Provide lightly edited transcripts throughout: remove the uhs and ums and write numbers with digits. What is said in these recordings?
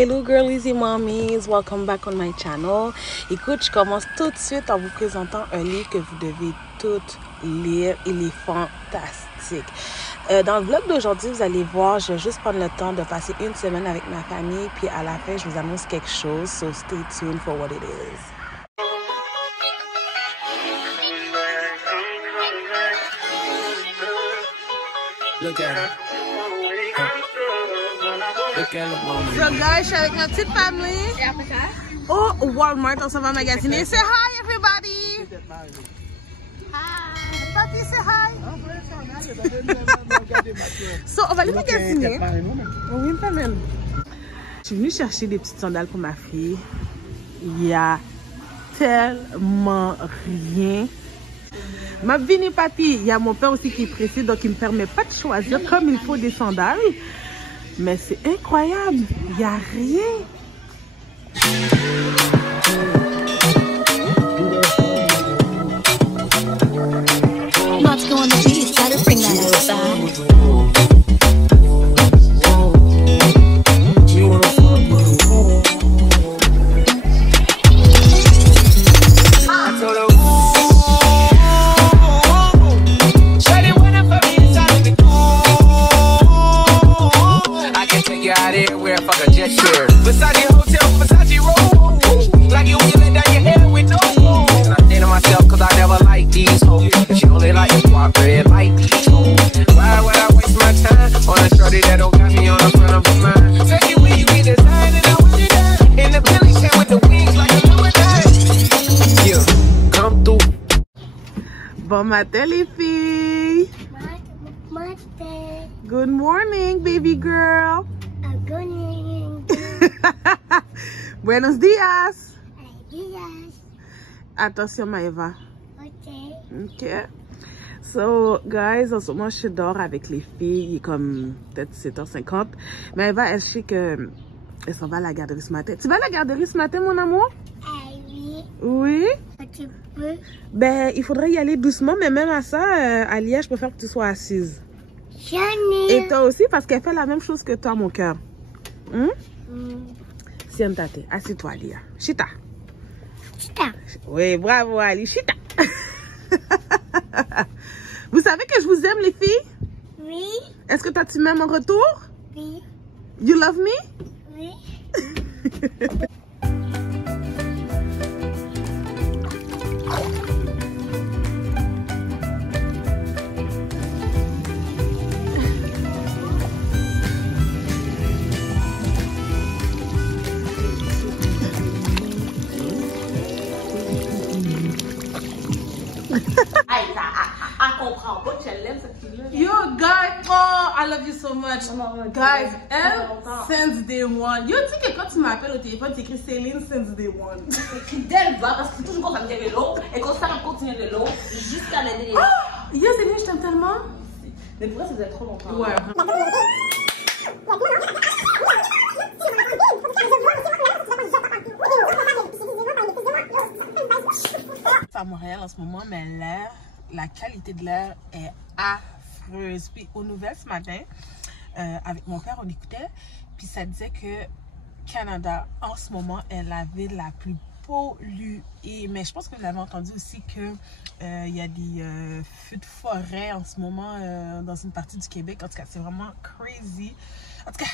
Hello girlies et mommies, welcome back on my channel. Écoute, je commence tout de suite en vous présentant un livre que vous devez toutes lire. Il est fantastique. Dans le vlog d'aujourd'hui, vous allez voir, je vais juste prendre le temps de passer une semaine avec ma famille, puis à la fin, je vous annonce quelque chose, so stay tuned for what it is. Look at her. Look at her, mama. So guys, je suis avec ma petite famille. Et après ça? Oh, Walmart, on s'en va magasiner. Say hi everybody! Hi! Papi, say hi! So, on va aller magasiner. Oui, pas même. Je suis venue chercher des petites sandales pour ma fille. Il y a tellement rien. Ma vini papi, il y a mon père aussi qui est pressé, donc il ne me permet pas de choisir comme il faut des sandales. Mais c'est incroyable, il n'y a rien. Not to go on the beach, gotta bring that outside. Bon matin les filles. Good morning, baby girl. Good morning. Buenos días. Yes. Attention Maëva. Ok. Ok. So, guys, en ce moment, je dors avec les filles. Il est comme peut-être 7h50. Maëva, elle sait que elle s'en va à la garderie ce matin. Tu vas à la garderie ce matin, mon amour? Oui. Oui. Tu peux. Ben, il faudrait y aller doucement, mais même à ça, Alia, je préfère que tu sois assise. J'en ai. Et toi aussi, parce qu'elle fait la même chose que toi, mon cœur. Siéntate, assis-toi, Alia. Chita. Chita. Oui, bravo, Ali. Chita. Vous savez que je vous aime, les filles? Oui. Est-ce que toi, tu m'aimes en retour? Oui. You love me? Oui. Yo, guys, oh, I love you so much. Guys, elle, since day one. Yo, tu sais que quand tu m'appelles au téléphone, tu écris Céline since day one. J'écris d'elle va parce que toujours quand ça me dit vélo et quand ça continue le vélo jusqu'à l'année. Oh, yo, Céline, je t'aime tellement. Mais pour ça faisait trop longtemps. Ouais. À Montréal en ce moment, mais l'air, la qualité de l'air est affreuse. Puis aux nouvelles ce matin, avec mon père, on écoutait, puis ça disait que Canada, en ce moment, est la ville la plus polluée. Mais je pense que vous avez entendu aussi que il y a des feux de forêt en ce moment dans une partie du Québec. En tout cas, c'est vraiment crazy. En tout cas,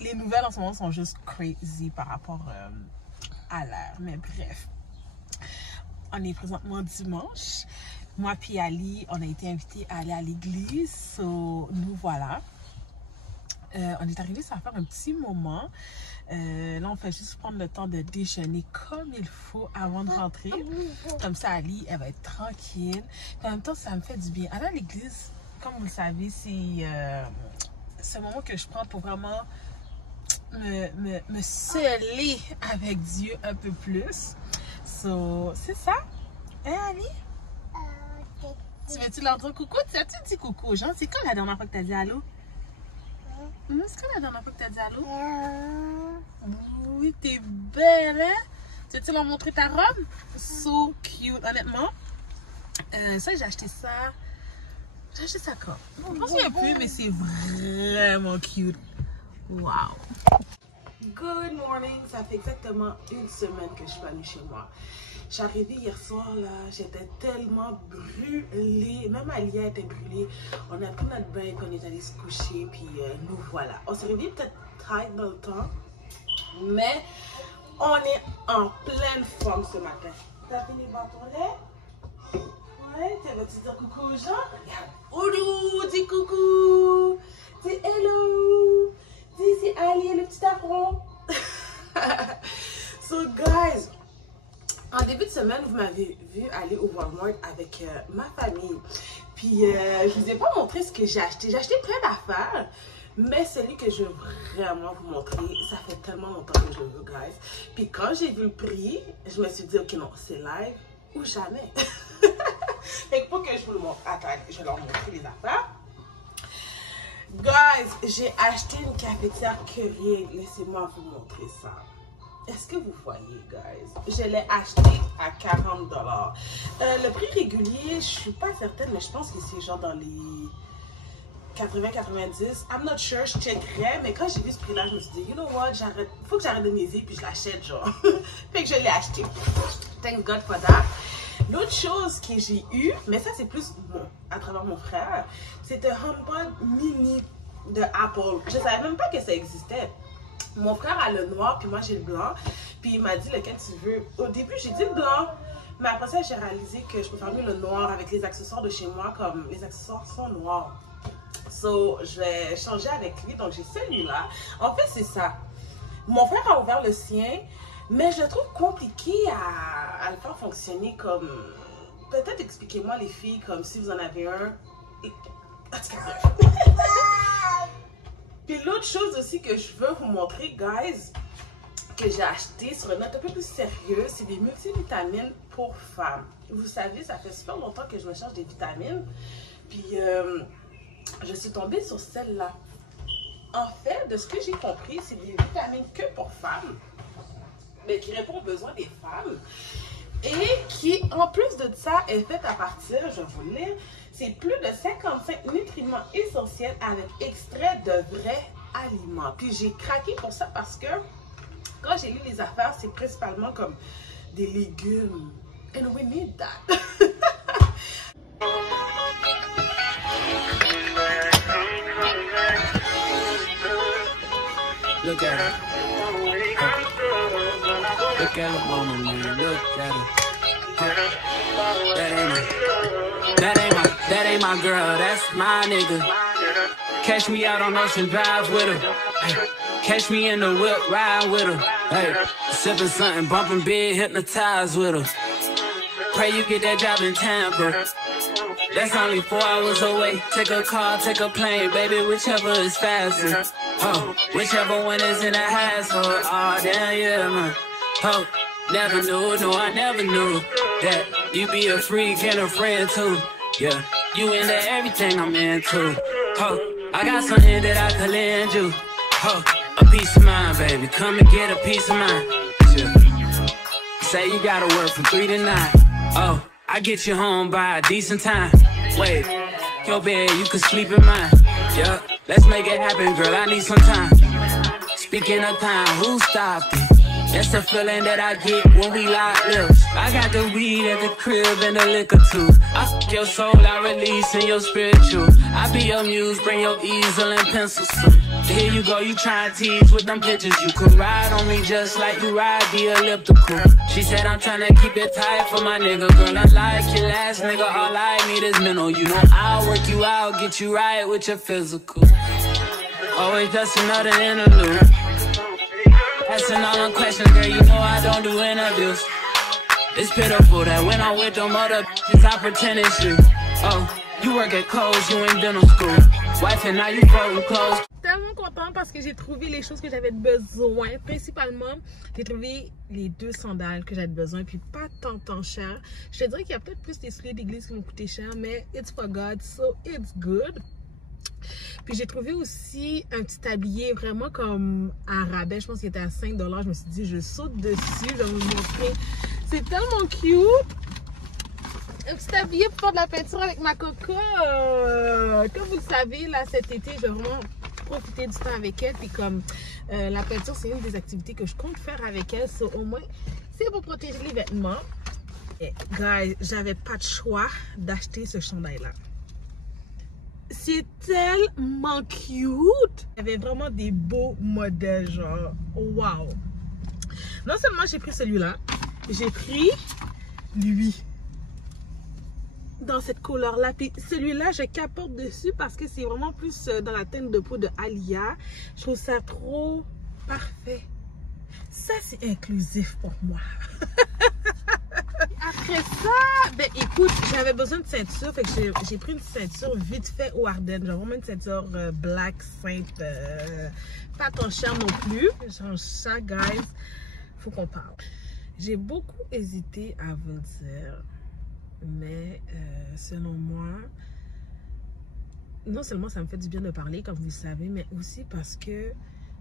les nouvelles en ce moment sont juste crazy par rapport à l'air. Mais bref. On est présentement dimanche. Moi puis Ali, on a été invités à aller à l'église. So, nous voilà. On est arrivé, ça va faire un petit moment. Là, on fait juste prendre le temps de déjeuner comme il faut avant de rentrer. Comme ça, Ali, elle va être tranquille. Puis en même temps, ça me fait du bien. Aller à l'église, comme vous le savez, c'est ce moment que je prends pour vraiment me sceller avec Dieu un peu plus. So, c'est ça. Hein, Ali? Tu veux-tu leur dire coucou? Tu as-tu dit coucou aux gens? C'est quand la dernière fois que tu as dit allô? C'est quand la dernière fois que tu as dit allô? Oui, t'es belle, hein? Tu veux-tu leur montrer ta robe? So cute, honnêtement. Ça, j'ai acheté ça. J'ai acheté ça quand? Je me souviens plus, mais c'est vraiment cute. Wow. Good morning, ça fait exactement une semaine que je suis venue chez moi. Je suis arrivée hier soir là, j'étais tellement brûlée, même Alia était brûlée. On a pris notre bain et on est allé se coucher, puis nous voilà. On s'est réveillé peut-être très dans le temps, mais on est en pleine forme ce matin. T'as fini de boire ton lait? Ouais, tu vas te dire coucou aux gens? Regarde, Oudou, dis coucou, dis hello. C'est Ali, le petit affront. So guys, en début de semaine, vous m'avez vu aller au Walmart avec ma famille. Puis je vous ai pas montré ce que j'ai acheté. J'ai acheté plein d'affaires, mais celui que je veux vraiment vous montrer, ça fait tellement longtemps que je le veux, guys. Puis quand j'ai vu le prix, je me suis dit, ok non, c'est live ou jamais. Fait que pour que je vous le montre, attends, je vais leur montrer les affaires. Guys, j'ai acheté une cafetière Keurig. Laissez-moi vous montrer ça. Est-ce que vous voyez, guys? Je l'ai acheté à 40 $. Le prix régulier, je suis pas certaine, mais je pense que c'est genre dans les 80-90. I'm not sure, je checkerai, mais quand j'ai vu ce prix-là, je me suis dit, you know what, faut que j'arrête de niaiser, puis je l'achète, genre. Fait que je l'ai acheté. Thank God for that. L'autre chose que j'ai eu, mais ça c'est plus à travers mon frère, c'est un HomePod mini de Apple. Je savais même pas que ça existait. Mon frère a le noir, puis moi j'ai le blanc. Puis il m'a dit lequel tu veux. Au début j'ai dit le blanc, mais après ça j'ai réalisé que je préfère mieux le noir avec les accessoires de chez moi, comme les accessoires sont noirs. So je vais changer avec lui, donc j'ai celui-là. En fait c'est ça. Mon frère a ouvert le sien. Mais je le trouve compliqué à le faire fonctionner comme... Peut-être expliquez-moi les filles comme si vous en avez un. Puis l'autre chose aussi que je veux vous montrer, guys, que j'ai acheté sur une note un peu plus sérieuse, c'est des multivitamines pour femmes. Vous savez, ça fait super longtemps que je me cherche des vitamines. Puis je suis tombée sur celle-là. En fait, de ce que j'ai compris, c'est des vitamines que pour femmes, mais qui répond aux besoins des femmes et qui, en plus de ça, est faite à partir, je vais vous le lire, c'est plus de 55 nutriments essentiels avec extrait de vrais aliments. Puis j'ai craqué pour ça parce que quand j'ai lu les affaires, c'est principalement comme des légumes. And we need that. Look at her. Look at her, woman, man. Look at her. That ain't my girl. That's my nigga. Catch me out on Ocean Drive with her. Hey, catch me in the whip, ride with her. Hey, sipping something, bumping big, hypnotized with her. Pray you get that job in Tampa. That's only 4 hours away. Take a car, take a plane, baby, whichever is faster. Oh, whichever one is in the hassle. Oh, damn, yeah, man. Oh, never knew, no, I never knew that you be a freak and a friend too. Yeah, you into everything I'm into. Oh, I got something that I could lend you. Oh, a peace of mind, baby. Come and get a peace of mind. Yeah. Say you gotta work from 3 to 9. Oh, I get you home by a decent time. Wait, your bed, you can sleep in mine. Yeah, let's make it happen, girl, I need some time. Speaking of time, who stopped it? That's the feeling that I get when we lock lips. I got the weed at the crib and the liquor too. I fuck your soul, I release in your spiritual. I be your muse, bring your easel and pencils too. Here you go, you try and tease with them pictures. You could ride on me just like you ride the elliptical. She said I'm tryna keep it tight for my nigga. Girl, I like your last nigga, all I need is mental. You know I'll work you out, get you right with your physical. Always just another interlude. Asking all them questions, girl, you know I don't do interviews. It's pitiful that when I'm with them other bitches, I pretend it's you. Oh, you work at Kohl's, you in dental school. Wife and now you folding clothes. Tellement contente parce que j'ai trouvé les choses que j'avais besoin. Principalement, j'ai trouvé les 2 sandales que j'avais besoin, puis pas tant cher. Je te dirais qu'il y a peut-être plus des souliers d'église qui m'ont coûté cher, mais it's for God, so it's good. Puis j'ai trouvé aussi un petit tablier vraiment comme à rabais, je pense qu'il était à 5 $. Je me suis dit, je saute dessus, je vais vous montrer. C'est tellement cute! Un petit tablier pour faire de la peinture avec ma cocotte. Comme vous le savez, là, cet été, je vais vraiment profiter du temps avec elle. Puis comme la peinture, c'est une des activités que je compte faire avec elle. So, au moins, c'est pour protéger les vêtements. Et, guys, j'avais pas de choix d'acheter ce chandail-là. C'est tellement cute. Il y avait vraiment des beaux modèles, genre, wow. Non seulement j'ai pris celui-là, j'ai pris lui. Dans cette couleur-là. Puis celui-là, je capote dessus parce que c'est vraiment plus dans la teinte de peau de Alia. Je trouve ça trop parfait. Ça, c'est inclusif pour moi. Après ça, ben écoute, j'avais besoin de ceinture, fait que j'ai pris une ceinture vite fait au Ardennes, genre vraiment une ceinture black, simple, pas tant cher non plus. Genre ça, guys, faut qu'on parle. J'ai beaucoup hésité à vous le dire, mais selon moi, non seulement ça me fait du bien de parler, comme vous le savez, mais aussi parce que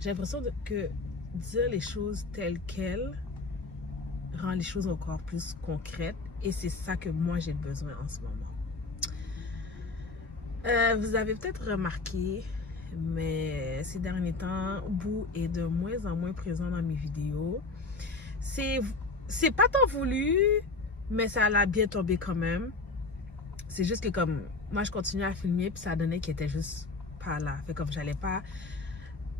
j'ai l'impression que dire les choses telles quelles rend les choses encore plus concrètes et c'est ça que moi j'ai besoin en ce moment. Vous avez peut-être remarqué, mais ces derniers temps, Boo est de moins en moins présent dans mes vidéos. C'est pas tant voulu, mais ça allait bien tomber quand même. C'est juste que comme moi je continuais à filmer puis ça donnait qu'il était juste pas là. Fait comme j'allais pas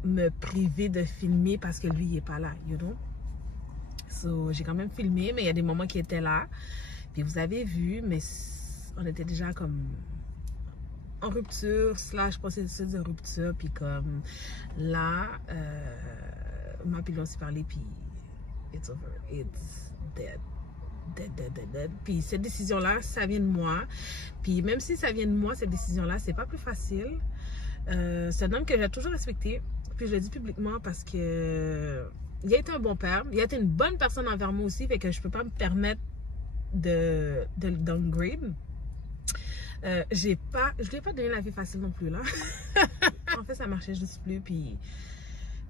me priver de filmer parce que lui il est pas là, you know. So, j'ai quand même filmé, mais il y a des moments qui étaient là. Puis vous avez vu, mais on était déjà comme en rupture, / processus de rupture. Puis comme là, ma pilon s'est parlé, puis it's over, it's dead. Dead. Puis cette décision-là, ça vient de moi. Puis même si ça vient de moi, cette décision-là, c'est pas plus facile. C'est un homme que j'ai toujours respecté. Puis je le dis publiquement parce que il a été un bon père, il a été une bonne personne envers moi aussi, fait que je peux pas me permettre de le downgrade. Je lui ai pas donné la vie facile non plus là. En fait, ça marchait juste plus, puis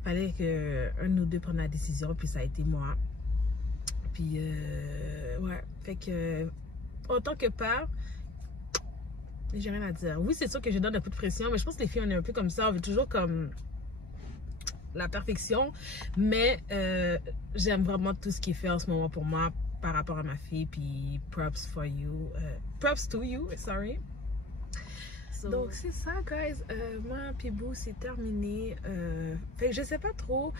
fallait que un de nous deux prenne la décision, puis ça a été moi. Puis ouais, fait que en tant que père, j'ai rien à dire. Oui, c'est sûr que je donne un peu de pression, mais je pense que les filles on est un peu comme ça, on veut toujours comme la perfection, mais j'aime vraiment tout ce qui est fait en ce moment pour moi par rapport à ma fille, puis props to you, sorry. So, donc c'est ça, guys. Moi puis Boo, c'est terminé. Fait que je sais pas trop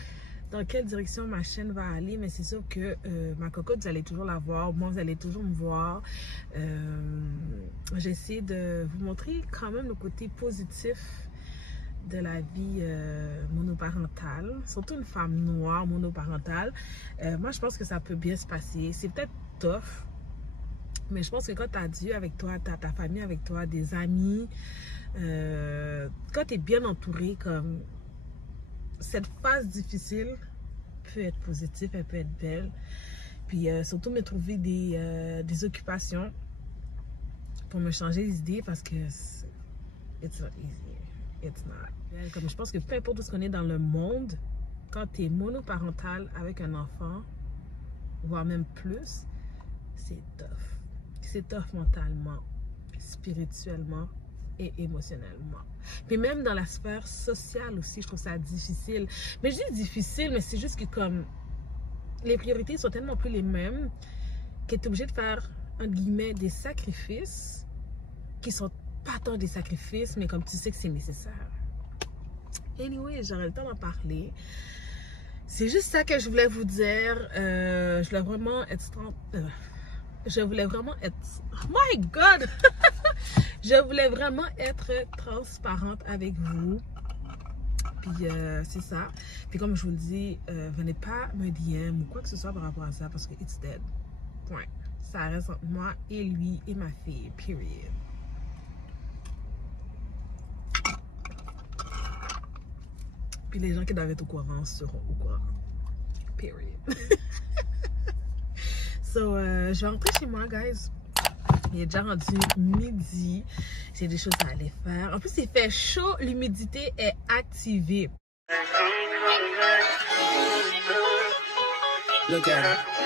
dans quelle direction ma chaîne va aller, mais c'est sûr que ma cocotte, vous allez toujours la voir, moi vous allez toujours me voir. J'essaie de vous montrer quand même le côté positif de la vie monoparentale, surtout une femme noire monoparentale. Moi je pense que ça peut bien se passer. C'est peut-être tough, mais je pense que quand tu as Dieu avec toi, tu as ta famille avec toi, des amis, quand tu es bien entouré, comme cette phase difficile peut être positive, elle peut être belle. Puis surtout me trouver des occupations pour me changer les idées parce que it's not easy. It's not. Comme je pense que peu importe où ce qu'on est dans le monde, quand tu es monoparental avec un enfant, voire même plus, c'est tough. C'est tough mentalement, spirituellement et émotionnellement. Puis même dans la sphère sociale aussi, je trouve ça difficile. Mais je dis difficile, mais c'est juste que comme les priorités sont tellement plus les mêmes que tu es obligé de faire, entre guillemets, des sacrifices qui sont pas tant des sacrifices, mais comme tu sais que c'est nécessaire. Anyway, j'aurai le temps d'en parler. C'est juste ça que je voulais vous dire. Je voulais vraiment être... Oh my God! Je voulais vraiment être transparente avec vous. Puis c'est ça. Puis comme je vous le dis, venez pas me DM ou quoi que ce soit par rapport à ça parce que it's dead. Point. Ça reste entre moi et lui et ma fille. Period. Puis les gens qui doivent être au courant seront au courant. Period. So, je vais rentrer chez moi, guys. Il est déjà rendu midi. J'ai des choses à aller faire. En plus, il fait chaud. L'humidité est activée. Look at her.